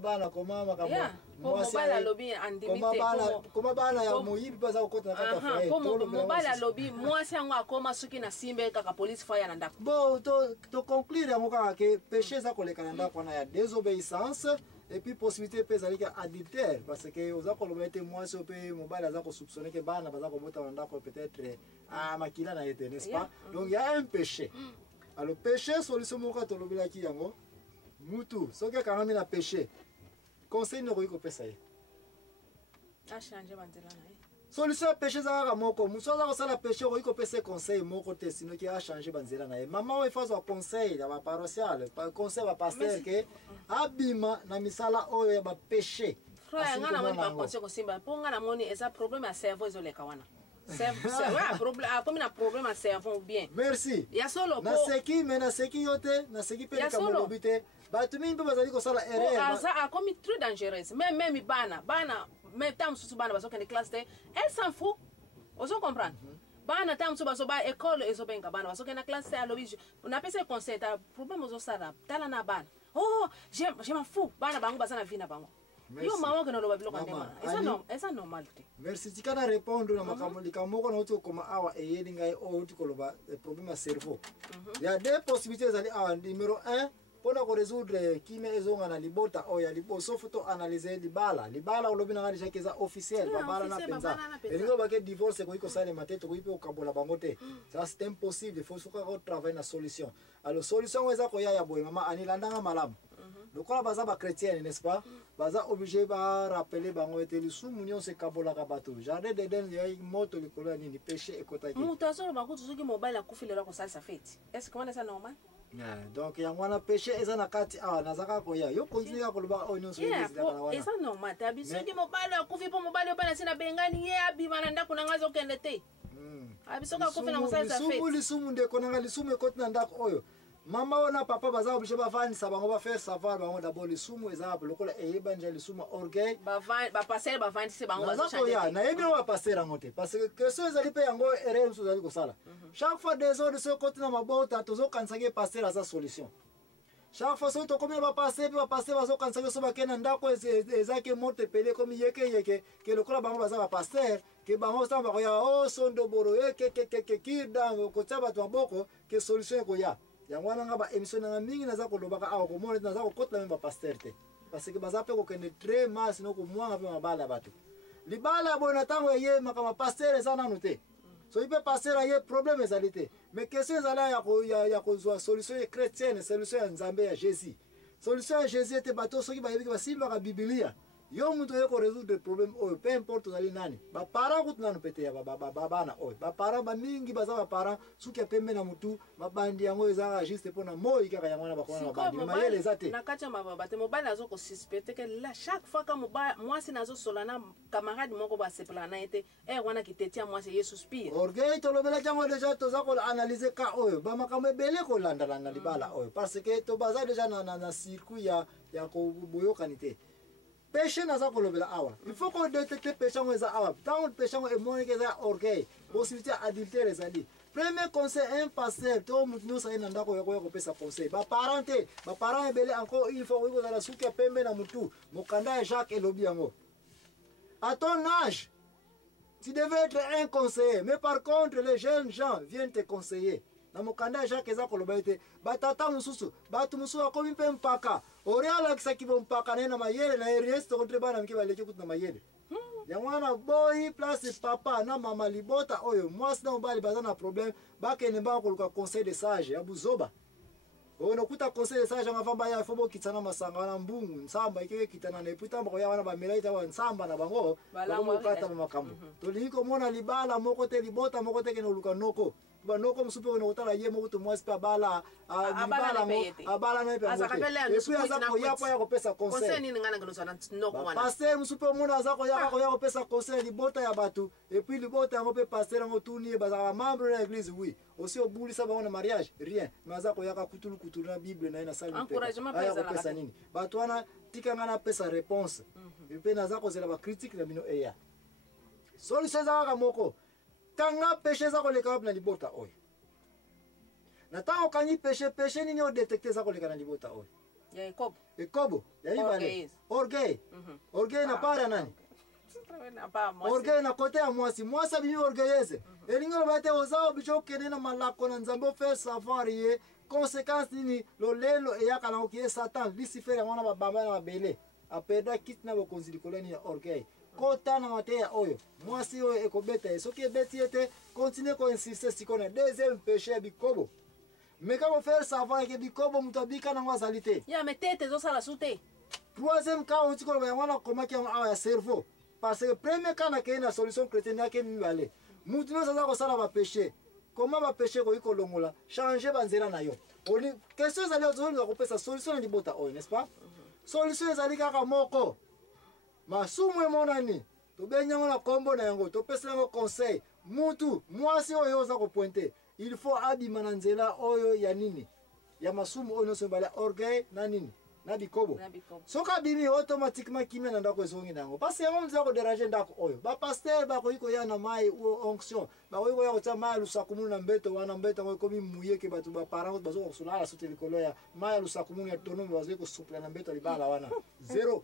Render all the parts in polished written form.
bana koma Yeah. Mobile lobby andimite. Koma bana ya moyibi baza kokota na kata fa. Mobile lobby mwasi yango akoma soki na simbe kaka police fire na ndako. Bon, to conclure yango kaka ke péché za koleka na ndako na ya désobéissance et puis possibilité pe zalika adultère parce que oza koloba ete mwasi pe mobile aza ko soupçonner que bana baza ko bota na ndako peut-être makila na ete, n'est-ce pas? Donc il y a un péché. Alors péché solution moko to lobela ki yango mutu soki kana na péché conseil no ko pesa ye a changer bandela na ye solution péché za ka moko muso za ko sala péché ko pesa conseil moko te sino ki a changer banzela na ye mama o ifazo conseil ya ba paroissial conseil ba pasteur que abima na misala oyo ya ba péché frère ngana moni ba conseil ko simba ponga na moni eza problème ya cerveau ezoleka wana c'est ouais problème comme un problème à cerveau bien merci ya solo na seki mena seki yote na seki pe ka molobite ba tumi mpe bazali ko sala erreur aza a comme très dangereux même bana même tam susu bana baso kende classe te elle s'en fout oso comprendre bana tam susu baso ba école ezo benga bana baso kende classe te alobi on appelle ça conseil ta problème ozo sala tala na bana oh je m'en fous bana bango basana vina bango. Yo maman que nous l'avons biloko eza normal te. Merci tikana répondre na makambo likamoko na uto koma awa eyeli ngai o uti koloba problème ya cerveau. Il y a deux possibilités zali awa numéro 1 pour ko résoudre kime ezonga na libota o ya liboso photo analyser libala olobi na ngani chakeza officiel babala na penza. Elingo ba ke divorce ko iko sale mateto ko ipe okabola bango te. Ça c'est impossible, il faut ko travailler na solution. Alors solution eza ko ya boy mama anilandanga malamu. Donc on baza ba chrétien n'est-ce pas baza obligé ba rappeler bango ete lisumu nyonso kabola ka bato jardin d'Eden ya moto likolo ni péché ekotaki mutazo ba ko tsuki mobile akufile la ko salsa fête est-ce que c'est normal donc ya ngwana péché eza na kati nazaka ko ya yo continue ka koloba o nyonso eza normal tabiso ki mobile akufi po mobile pa na sina bengani ye abima na ndako na ngazo kende te abiso ka kufila ko salsa fête lisumu ndeko na lisumu ekoti na ndako oyo mama ona papa baza obligé ba vani sa bango ba faire savoir bango d'abord les sumu ezaba lokola eyebanja les sumu orgueil ba passer ba vani se bango bazo changer na yebi ba passer ngote parce que question ezali pe yango erreur so zali ko sala chaque fois des autres se côté na mabota tozo kansage passer la solution chaque fois so to comme ba passer bazo kansage so ba kena ndako ezake morte pele comme yeke que lokola bango baza ba passer que bango sa ba ya o sondo boro ke kidango ko tsaba to boko que solution ko ya yango wana nga ba émission na mingi naza ko lobaka awa ko mona naza ko kotla même ba pasteur te parce que baza pe ko kende très mal sino ko mwanga pe mabala bato libala bona tango ye makama pasteur eza nanu te so ipe pasteur ye problème ezalité mais question ezala ya ko zwa solution chrétienne solution ya nzambe ya Jésus solution ya Jésus te bato soki ba yebi ba simba ka biblia yo muto yeko résoudre problème oyo peu importe zali nani ba parents kutunanu pete ya bana oyo ba parents ba mingi baza ba parents suki pembe na mutu mabandi yango ezaka juste pona moi kaka ya mwana bakona mabandi mayele ezate na kati ya mababa te mobile azo ko suspecter que la chaque fois que mobile mwasi nazo solana camarade moko ba sepla na ete wana kitetia mwasi ye suspire orgueil to lobela jango déjà to za ko analyser ka oyo ba makambo ebele ko landa na libala oyo parce que to baza déjà na circuit ya ko boyokanite péché naza kolobela awa il faut qu'on détecte péché ngeza awa tant péché ngo emoneke za orgueil possibilité adultère ezali premier conseil un pasteur to mutu sa ina ndako yako yako pesa conseil ba parents ebele encore il faut ko za suka pembe na mutu mokanda Jacques elobi yango à ton âge tu devais être un conseiller mais par contre les jeunes gens viennent te conseiller na mokanda Jacques eza koloba ete batata mususu batu mususu akomi mpe mpaka oreala kisaki bo mpaka na mayele na reste contre bana mki baleke kutu na mayele yango wana boy place papa na mama libota oyo mwasi na mobali baza na problème bakene ba koluka conseil de sage ya buzoba ono kuta conseil de sage ngafamba ya fobo kitana masanga na mbungu nsamba ikeke kitana na eputa mbako ya wana ba melaita wa nsamba na bango bango kata makambo to liko mona libala moko te libota moko te keno luka noko banoko musupe ono otala ye moko to mwasi pa bala libala mo abala na pe et puis aza ko ya po ya ko pesa conseil nini ngana ngano sana noko wana pasteur musupe mona aza ko ya ko pesa conseil libota ya batu et puis libota ngo pe pasteur ngo tuni baza membre de l'église oui aussi obulisa ba na mariage rien mais aza ko ya ka kutulu na bible na ina sali encouragement pesa nini batu wana tika ngana pesa réponse et puis naza ko zela ba critique na bino eya solution za ka moko tanga péché za koleka na libota oyo na tango kanyi péché nini o détecter za koleka na libota oyo Ya ikobo. Ikobo. Ya ibale. Orgueil. Orgueil na para nani? Orgueil na kote ya mwasi. Mwasi bimi orgueilleze. Elingo bate ozao bicho kene na malako na nzambo faire savoir ye conséquence nini lo lelo e yakala okie Satan Lucifer ya mwana babamba na babele. Apeda kit na bokonzi koleni ya orgueil. Kota na mate ya oyo. Mwasi oyo ekobeta. Soki ebeti ete continue ko insister sikona. Deuxième péché bikobo. Mais quand on fait savoir que bikobo mutabika na ngwazalite. Ya metete zo sala sute. Troisième cas on dit qu'on va wana koma ki ya cerveau. Parce que premier cas na kena solution chrétienne yake mibale. Mutu no sala ko sala ba péché. Comment ba péché ko iko longola? Changer banzela na yo. Oni question za leo zo ko pesa solution ndi bota oyo, n'est-ce pas? Solution ezali kaka moko. Masumu emonani. To benya ngona kombo na yango, to pesa yango conseil. Mutu mwasi oyo za ko pointer. Il faut abima na nzela oyo ya nini? Ya masumu oyo no bala orgueil na nini? Na bikobo. Soka bimi automatiquement kimia na ndako ezongi nango. Parce que yango mzako déranger ndako oyo. Ba pasteur ba ko iko ya na mai ou onction. Ba ko iko ya ko tsa mai lusakumu na mbeto wana mbeto ko komi muye ke batu ba parents bazo ko sulala sote likolo ya mai lusakumu ya tono bazo ko supla na mbeto libala wana. Zero.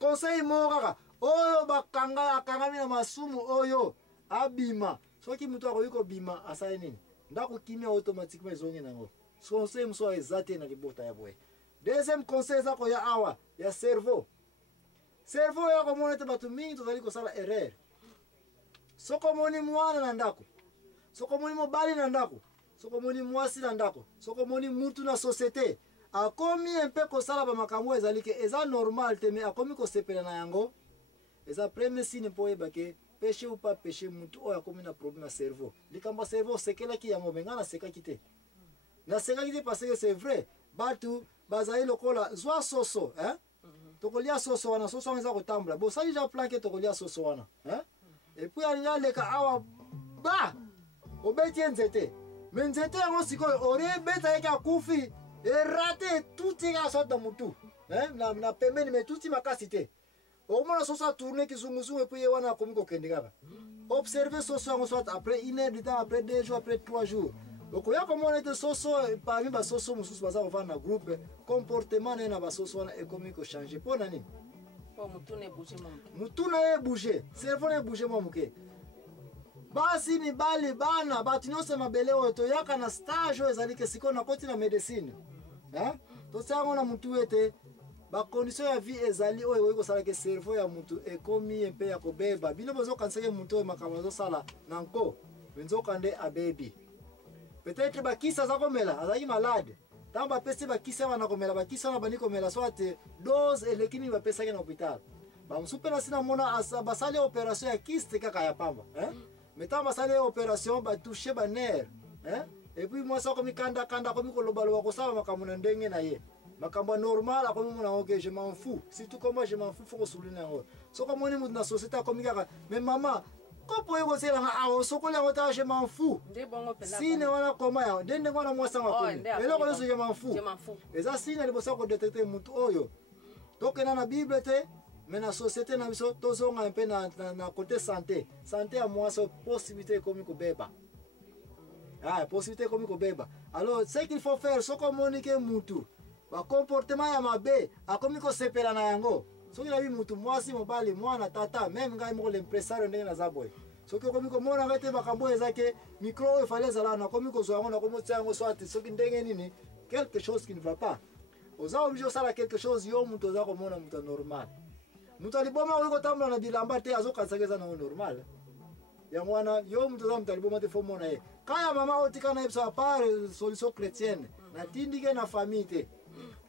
Conseil mo kaka. Oyo bakanga akangami na masumu oyo abima. Soki mutu akoyiko bima asai nini? Ndako kimia automatiquement ezongi nango. Conseil mso ezate na libota ya boye. Deuxième conseil zako ya awa ya cerveau. Cerveau yako mona te batu mingi tozali kosala erreur. Soko moni mwana na ndako. Soko moni mobali na ndako. Soko moni mwasi na ndako. Soko moni mutu na société. Akomi un peu kosala ba makambo ezali ke eza normal te mais akomi ko sepela na yango. Eza premier signe po yebake péché ou pas péché mutu oyo akomi na problème na cerveau. Likamba cerveau sekela ki yango benga na seka kite. Na seka kite parce que c'est vrai. Batu bazali lokola zwa soso, hein? Tokolia soso wana soso wanza kotambula. Bo sali ja planke tokolia soso wana, hein? Et puis anya leka awa ba obeti nzete. Mais nzete yango sikoyo ore beta yeka kufi e rate tout ira sota mutu, hein? Na pembeni me tout makasi te. Omona soso tourner kizunguzungu et puis wana komiko kendeka. Observez soso yango soit après 1 heure de temps, après 2 jours, après 3 jours. Donc ya komona ete soso parmi ba soso mususu baza kova na groupe comportement na ba soso wana ekomi ko changer pona nini po mutune bouger mamu mutuna e bouger cerveau na bouger mamu ke basi mibali bana batinose mabele oyo to yaka na stage ezali ke siko na koti na medicine hein to sango na mutu ete ba condition ya vie ezali oyo oyo kosala ke cerveau ya mutu ekomi un peu ya kobeba bino bozo kanseke mutu oyo makambo zo sala nanko benzo kande a baby. Peut-être bakisa za komela azaki malade. Tamba pesi bakisa wana komela bakisa na bani komela soit dose elekini bapesa ke na hôpital. Ba msupena sina mona asa basali opération ya kyste kaka ya pamba, hein? Metamba basali opération ba toucher ba nerf, hein? Et puis moi ça komi kanda komi kolobalo ko sala makambo na ndenge na ye. Makambo normal akomi mona OK, je m'en fous. Surtout comme moi je m'en fous faut ko souligner ngo. So comme on est dans société komi kaka, mais maman kopo yego sela nga awo sokola ngota je m'en fous. Sine wana koma ya dende ngona mwasa ngakoni. Elo ko je m'en fous. Eza sine le bosa ko détecter mutu oyo. Toke na Bible te, mais na société na biso tozonga un peu na côté santé. Santé à moi so possibilité comme ko beba. Ah, possibilité comme ko beba. Alors ce qu'il faut faire so communiquer mutu. Ba comportement ya mabe akomi ko sepela na yango. Soki na bi mutu mwasi mobali mwana tata même ngai moko l'impresario ndenge na zaboy. Soki komi ko mona ngate makambo ezake micro oyo fallait zala na komi ko zwa ngona komo tsango soit soki ndenge nini quelque chose qui ne va pas. Oza obligé sala quelque chose yo mutu oza ko mona mutu normal. Mutu aliboma ko tamla na bilamba te azokansageza na normal. Ya mwana yo mutu oza mutu aliboma te fo mona ye. Kaya mama otika na yebsa par solution chrétienne. Na tindike na famille te.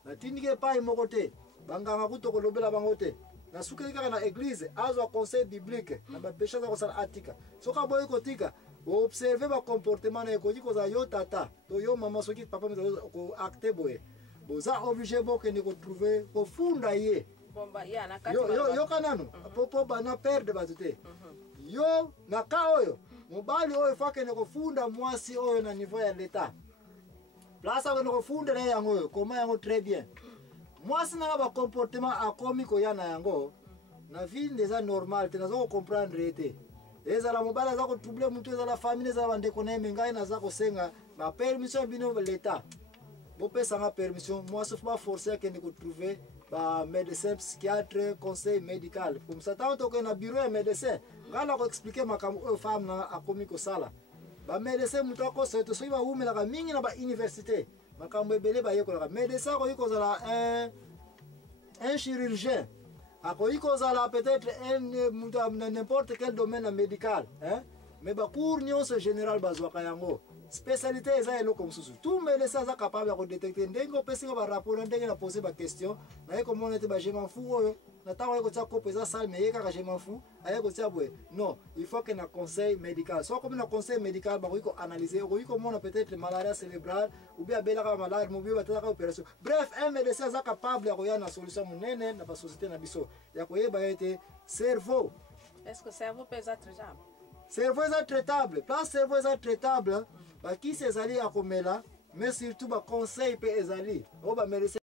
Na tindike pa imoko te. Banganga kutoko lobela bango te. Na suke kaka na église azwa conseil biblique na ba péché za ko sala atika. Soka boy ko tika observer ba comportement na ko diko za yo tata to yo mama soki papa mzazo ko acte boy. Boza obligé boke ni ko trouver ko funda ye. Bomba ya na kati yo kanano popo bana perdre batute. Yo na ka oyo mobali oyo fake ne ko funda mwasi oyo na niveau ya l'état. Plaça ko funda na yango koma yango très bien. Mwasi na ba comportement akomi ko yana yango na vie ndeza normal te nazo comprendre ete eza la mobala za ko trouble mutu eza la famille za bande ko na mengai na za ko senga ba permission bino l'état bopesanga permission mwasi fo baforce akende kotrouve bamédecin psychiatre conseil médical comme ça ntango toke na bureau ya médecin ngai na koexplike makambo oyo femme na akomi kosala bamédecin moto akosala to soki bawumelaka mingi na bauniversité makambo ebele bayekolaka médecin akoki kozala un chirurgien akoki kozala peut-être n'importe quel domaine médical mais bacours nyonso général bazwaka yango spécialité eza eloko mosusu tout médecin aza capable ya kodetecte ndenge opesika barapport na ndenge na pose baquestion naye komona ete je m'en fous oyo na ntango aye kotia kopo eza sale me ye kaka je m'en fous aye kotia boye non il faut que na conseil médical so akomi na conseil médical bakoki koanalyse okoki komona peut-être malaria cérébrale ou bien abelaka malade mobi batalaka opération bref un médecin aza capable ya koya na solution monene na basociété na biso ya koyeba ete cerveau est-ce que cerveau peut être traitable cerveau eza traitable place cerveau eza traitable bakisi ezali ya komela mais surtout baconseil mpe ezali oyo bamédecin